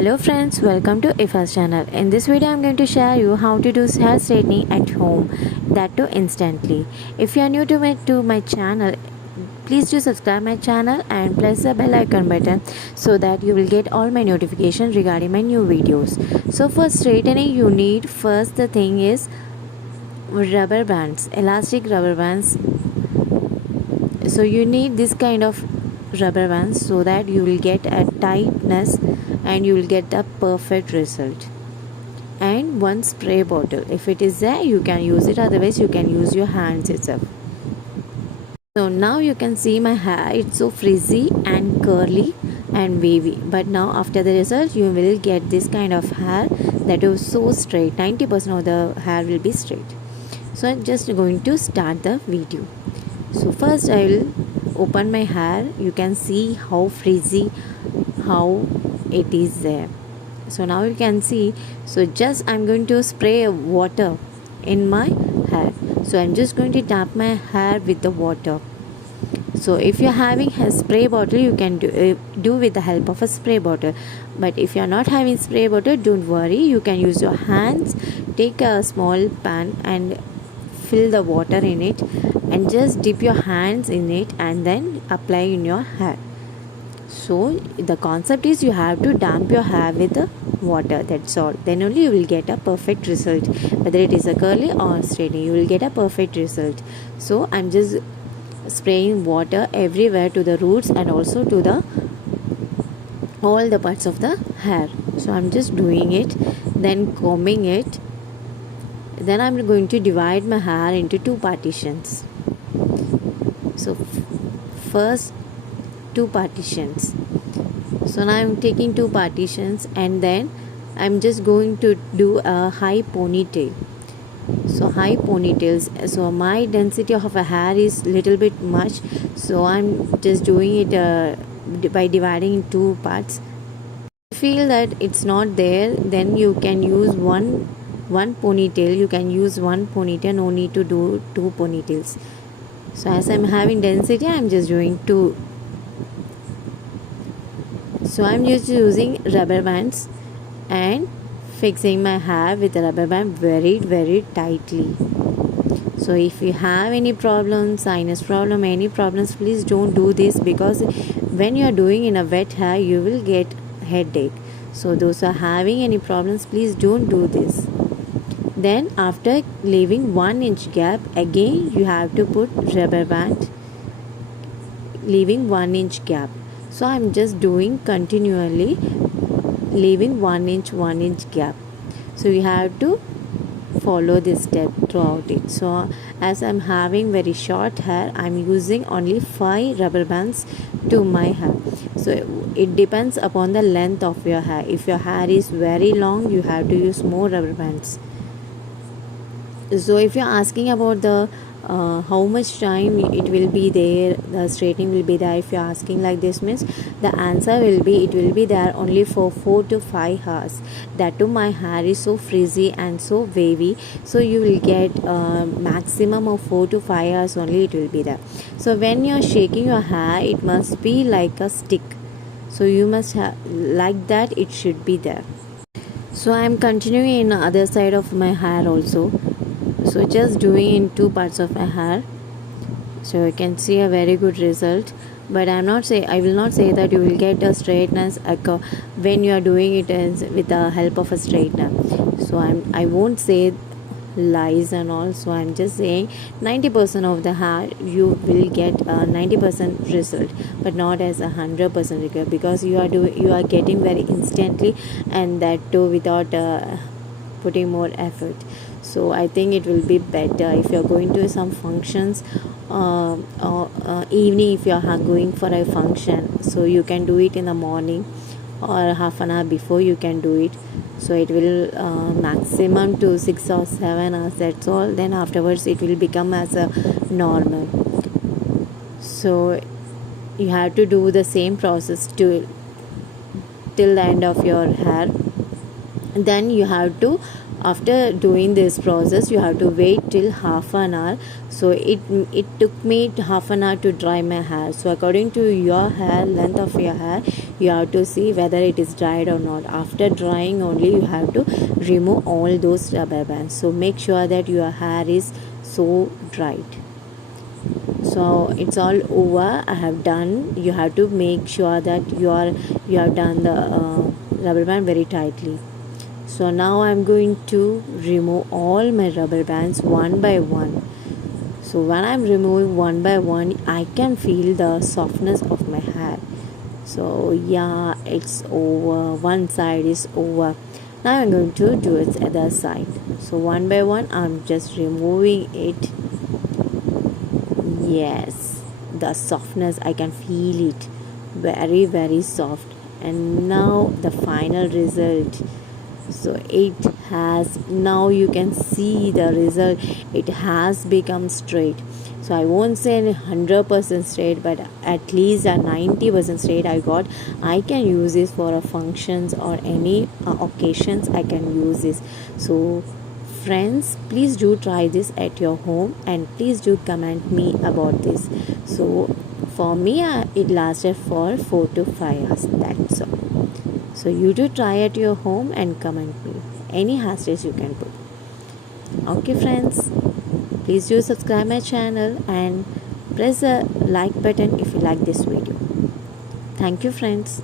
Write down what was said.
Hello friends, welcome to Ifa's channel. In this video I'm going to share you how to do hair straightening at home, that too instantly. If you are new to my channel, please do subscribe my channel and press the bell icon button so that you will get all my notifications regarding my new videos. So for straightening you need first the thing is rubber bands, elastic rubber bands. So you need this kind of rubber bands so that you will get a tightness and you will get the perfect result. And one spray bottle, if it is there you can use it, otherwise you can use your hands itself. So now you can see my hair, it's so frizzy and curly and wavy, but now after the result you will get this kind of hair that is so straight. 90% of the hair will be straight. So I'm just going to start the video. So first I will open my hair. You can see how frizzy, how it is there. So now you can see. So just I'm going to spray water in my hair. So I'm just going to tap my hair with the water. So if you're having a spray bottle, you can do with the help of a spray bottle. But if you're not having spray bottle, don't worry, you can use your hands. Take a small pan and fill the water in it and just dip your hands in it and then apply in your hair. So the concept is you have to damp your hair with the water, that's all. Then only you will get a perfect result. Whether it is a curly or straightening, you will get a perfect result. So I'm just spraying water everywhere to the roots and also to the all the parts of the hair. So I'm just doing it, then combing it. Then I'm going to divide my hair into two partitions. So first two partitions. So now I'm taking two partitions and then I'm just going to do a high ponytail. So high ponytails, so my density of a hair is little bit much, so I'm just doing it by dividing in two parts. If you feel that it's not there, then you can use one ponytail. You can use one ponytail, no need to do two ponytails. So as I'm having density, I'm just doing two. So I'm just using rubber bands and fixing my hair with a rubber band very tightly. So if you have any problems, sinus problem, any problems, please don't do this, because when you are doing in a wet hair you will get headache. So those who are having any problems, please don't do this. Then after leaving 1 inch gap, again you have to put rubber band, leaving 1 inch gap. So I'm just doing continually, leaving 1 inch gap. So you have to follow this step throughout it. So as I'm having very short hair, I'm using only 5 rubber bands to my hair. So it depends upon the length of your hair. If your hair is very long, you have to use more rubber bands. So if you're asking about the how much time it will be there, the straightening will be there, if you're asking like this, means the answer will be it will be there only for 4 to 5 hours. That too my hair is so frizzy and so wavy, so you will get maximum of 4 to 5 hours only it will be there. So when you're shaking your hair, it must be like a stick, so you must have like that, it should be there. So I'm continuing in the other side of my hair also. So just doing in two parts of my hair, so you can see a very good result. But I will not say that you will get a straightness when you are doing it with the help of a straightener. So I won't say lies and all. So I'm just saying 90% of the hair you will get a 90% result, but not as 100% result, because you are getting very instantly, and that too without putting more effort. So I think it will be better if you're going to some functions or evening. If you're going for a function, so you can do it in the morning or half an hour before you can do it. So it will maximum to 6 or 7 hours, that's all. Then afterwards it will become as a normal. So you have to do the same process till the end of your hair. Then you have to After doing this process, you have to wait till half an hour. So it took me half an hour to dry my hair. So according to your hair length of your hair, you have to see whether it is dried or not. After drying only, you have to remove all those rubber bands. So make sure that your hair is so dried. So it's all over. I have done. You have to make sure that you have done the rubber band very tightly. So now I'm going to remove all my rubber bands one by one. So when I'm removing one by one, I can feel the softness of my hair. So yeah, it's over. One side is over. Now I'm going to do its other side. So one by one, I'm just removing it. Yes, the softness, I can feel it. Very, very soft. And now the final result. So it has, now you can see the result. It has become straight. So I won't say 100% straight, but at least a 90% straight I got. I can use this for a functions or any occasions. I can use this. So friends, please do try this at your home, and please do comment me about this. So for me, it lasted for 4 to 5 hours. That's all. So you do try at your home and comment me any hashtags you can put. Okay friends, please do subscribe my channel and press the like button if you like this video. Thank you friends.